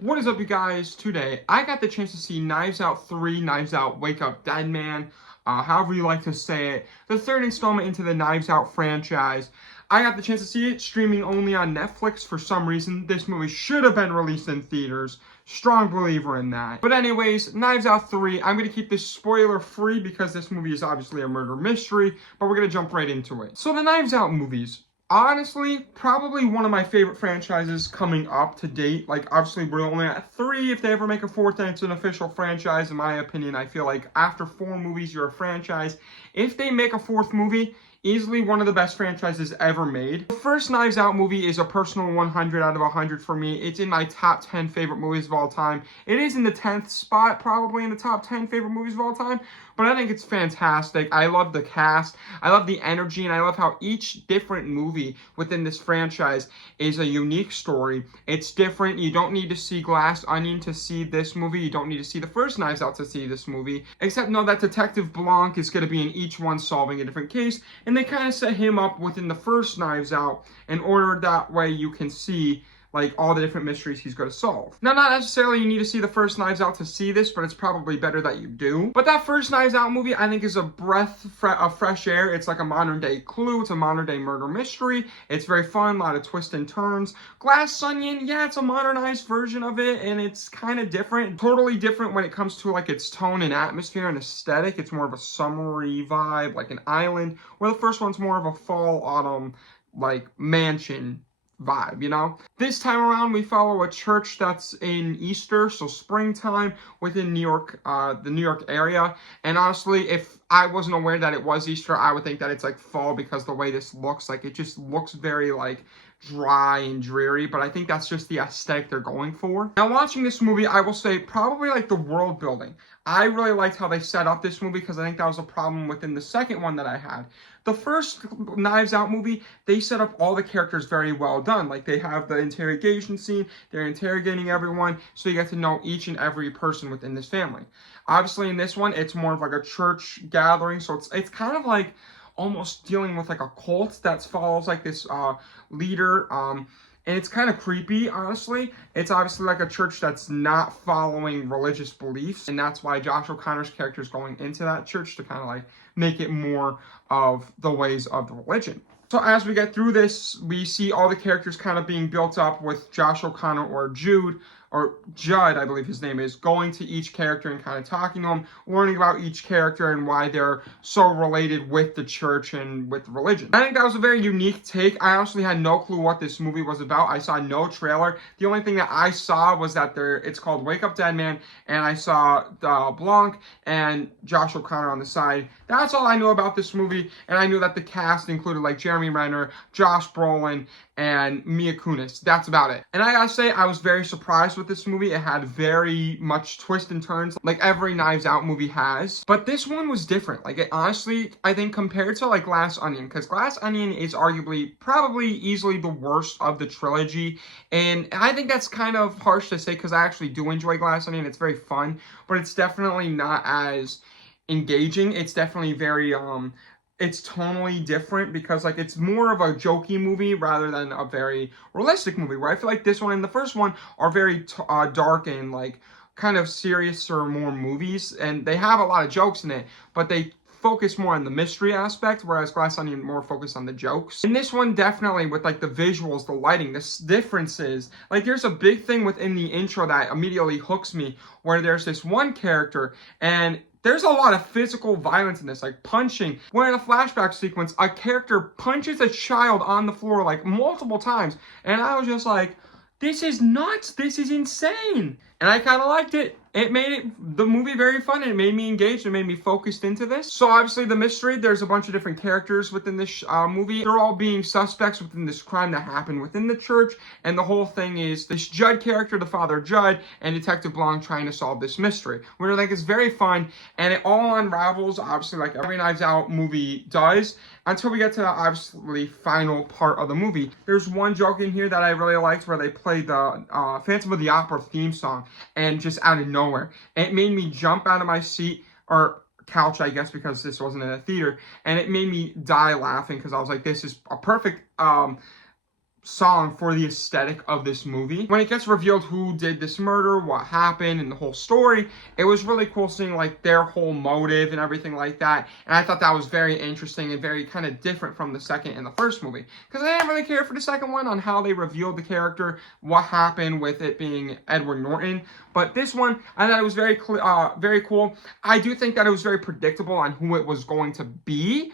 What is up, you guys? Today, I got the chance to see Knives Out 3, Knives Out Wake Up Dead Man, however you like to say it, the third installment into the Knives Out franchise. I got the chance to see it streaming only on Netflix for some reason. This movie should have been released in theaters. Strong believer in that. But anyways, Knives Out 3, I'm going to keep this spoiler free because this movie is obviously a murder mystery, but we're going to jump right into it. So the Knives Out movies. Honestly, probably one of my favorite franchises coming up to date. Like, obviously, we're only at 3. If they ever make a 4th, then it's an official franchise. In my opinion, I feel like after 4 movies, you're a franchise. If they make a 4th movie, easily one of the best franchises ever made. The first Knives Out movie is a personal 100 out of 100 for me. It's in my top 10 favorite movies of all time. It is in the 10th spot, probably in the top 10 favorite movies of all time, but I think it's fantastic. I love the cast, I love the energy, and I love how each different movie within this franchise is a unique story. It's different. You don't need to see Glass Onion to see this movie. You don't need to see the first Knives Out to see this movie, except know that Detective Blanc is going to be in each one solving a different case, and they kind of set him up within the first Knives Out in order that way you can see like all the different mysteries he's going to solve. Now, not necessarily you need to see the first Knives Out to see this, but it's probably better that you do. But that first Knives Out movie, I think, is a breath of fresh air. It's like a modern day Clue. It's a modern day murder mystery. It's very fun, a lot of twists and turns. Glass Onion, yeah, it's a modernized version of it, and it's kind of different. Totally different when it comes to like its tone and atmosphere and aesthetic. It's more of a summery vibe, like an island, where the first one's more of a fall, autumn, like mansion vibe, you know? This time around, we follow a church that's in Easter, so springtime within New York, the New York area. And honestly, if I wasn't aware that it was Easter, I would think that it's like fall because the way this looks, like it just looks very like dry and dreary, but I think that's just the aesthetic they're going for. Now, watching this movie, I will say probably like the world building. I really liked how they set up this movie because I think that was a problem within the second one that I had. The first Knives Out movie, they set up all the characters very well done. Like, they have the interrogation scene, they're interrogating everyone, so you get to know each and every person within this family. Obviously, in this one, it's more of like a church gathering, so it's kind of like almost dealing with like a cult that follows like this leader, and it's kind of creepy, honestly. It's obviously like a church that's not following religious beliefs, and that's why Josh O'Connor's character is going into that church to kind of like make it more of the ways of the religion. So as we get through this, we see all the characters kind of being built up with Josh O'Connor or Judd, I believe his name is, going to each character and kind of talking to them, learning about each character and why they're so related with the church and with religion. I think that was a very unique take. I honestly had no clue what this movie was about. I saw no trailer. The only thing that I saw was that it's called Wake Up Dead Man, and I saw Blanc and Josh O'Connor on the side. That's all I knew about this movie, and I knew that the cast included like Jeremy Renner, Josh Brolin, and Mila Kunis. That's about it. And I gotta say, I was very surprised with this movie. It had very much twists and turns, like every Knives Out movie has. But this one was different. Like, honestly, I think compared to like Glass Onion, because Glass Onion is arguably, probably easily the worst of the trilogy. And I think that's kind of harsh to say because I actually do enjoy Glass Onion. It's very fun, but it's definitely not as engaging. It's definitely very, it's tonally different because like it's more of a jokey movie rather than a very realistic movie, where I feel like this one and the first one are very dark and like kind of serious or more movies, and they have a lot of jokes in it, but they focus more on the mystery aspect, whereas Glass Onion more focused on the jokes. In this one, definitely with like the visuals, the lighting, the differences, like there's a big thing within the intro that immediately hooks me, where there's this one character and there's a lot of physical violence in this, like punching. When in a flashback sequence, a character punches a child on the floor like multiple times, and I was just like, this is nuts, this is insane. And I kind of liked it. It made the movie very fun. It made me engaged. It made me focused into this. So obviously the mystery, there's a bunch of different characters within this movie. They're all being suspects within this crime that happened within the church. And the whole thing is this Judd character, the father Judd, and Detective Blanc trying to solve this mystery, which I think is very fun. And it all unravels, obviously, like every Knives Out movie does, until we get to the obviously final part of the movie. There's one joke in here that I really liked where they played the Phantom of the Opera theme song, and just out of nowhere, it made me jump out of my seat, or couch, I guess, because this wasn't in a theater, and it made me die laughing because I was like, this is a perfect song for the aesthetic of this movie. When it gets revealed who did this murder, what happened, and the whole story, it was really cool seeing like their whole motive and everything like that. And I thought that was very interesting and very kind of different from the second and the first movie. Because I didn't really care for the second one on how they revealed the character, what happened with it being Edward Norton. But this one, I thought it was very cool. I do think that it was very predictable on who it was going to be,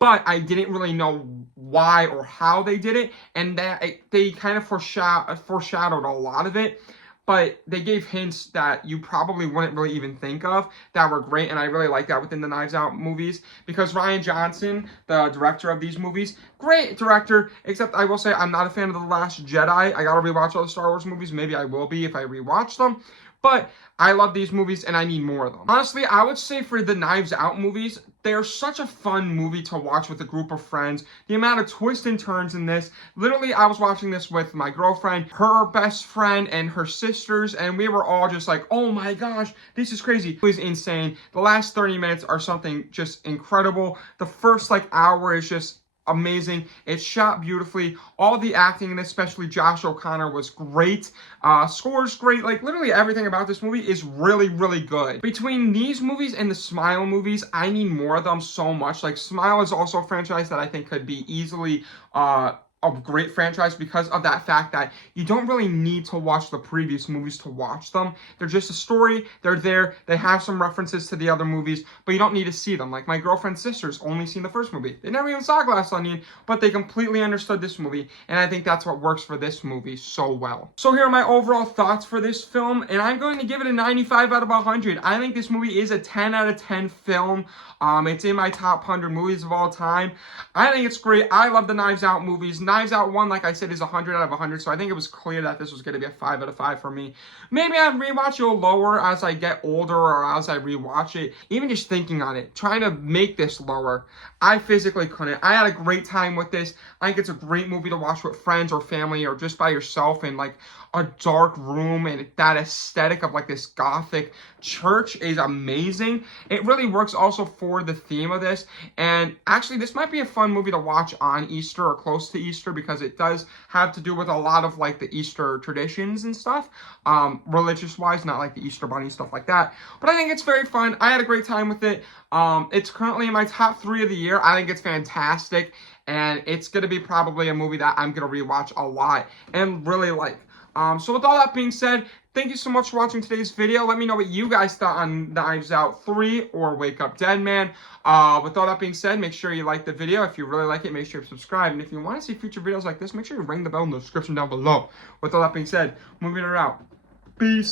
but I didn't really know why or how they did it, and that they kind of foreshadowed a lot of it, but they gave hints that you probably wouldn't really even think of that were great, and I really like that within the Knives Out movies, because Rian Johnson, the director of these movies, great director, except I will say I'm not a fan of The Last Jedi. I gotta rewatch all the Star Wars movies. Maybe I will be if I rewatch them. But I love these movies and I need more of them. Honestly, I would say for the Knives Out movies, they're such a fun movie to watch with a group of friends. The amount of twists and turns in this. Literally, I was watching this with my girlfriend, her best friend, and her sisters, and we were all just like, oh my gosh, this is crazy. It was insane. The last 30 minutes are something just incredible. The first hour is just amazing. It's shot beautifully. All the acting, and especially Josh O'Connor, was great. Score's great. Like, literally everything about this movie is really, really good. Between these movies and the Smile movies, I need more of them so much. Like, Smile is also a franchise that I think could be easily a great franchise because of that fact that you don't really need to watch the previous movies to watch them. They're just a story. They're there. They have some references to the other movies, but you don't need to see them. Like my girlfriend's sisters only seen the first movie. They never even saw Glass Onion, but they completely understood this movie, and I think that's what works for this movie so well. So here are my overall thoughts for this film, and I'm going to give it a 95 out of 100. I think this movie is a 10 out of 10 film. It's in my top 100 movies of all time. I think it's great. I love the Knives Out movies. Knives Out 1, like I said, is 100 out of 100, so I think it was clear that this was going to be a 5 out of 5 for me. Maybe I'd rewatch it lower as I get older or as I rewatch it. Even just thinking on it, trying to make this lower, I physically couldn't. I had a great time with this. I think it's a great movie to watch with friends or family or just by yourself in like a dark room, and that aesthetic of like this gothic church is amazing. It really works also for the theme of this, and actually this might be a fun movie to watch on Easter or close to Easter because it does have to do with a lot of like the Easter traditions and stuff, religious wise, not like the Easter bunny, stuff like that. But I think it's very fun. I had a great time with it. It's currently in my top 3 of the year. I think it's fantastic, and it's going to be probably a movie that I'm going to rewatch a lot and really like. So with all that being said, thank you so much for watching today's video. Let me know what you guys thought on Knives Out 3 or Wake Up Dead Man. With all that being said, make sure you like the video. If you really like it, make sure you subscribe. And if you want to see future videos like this, make sure you ring the bell in the description down below. With all that being said, moving it out. Peace.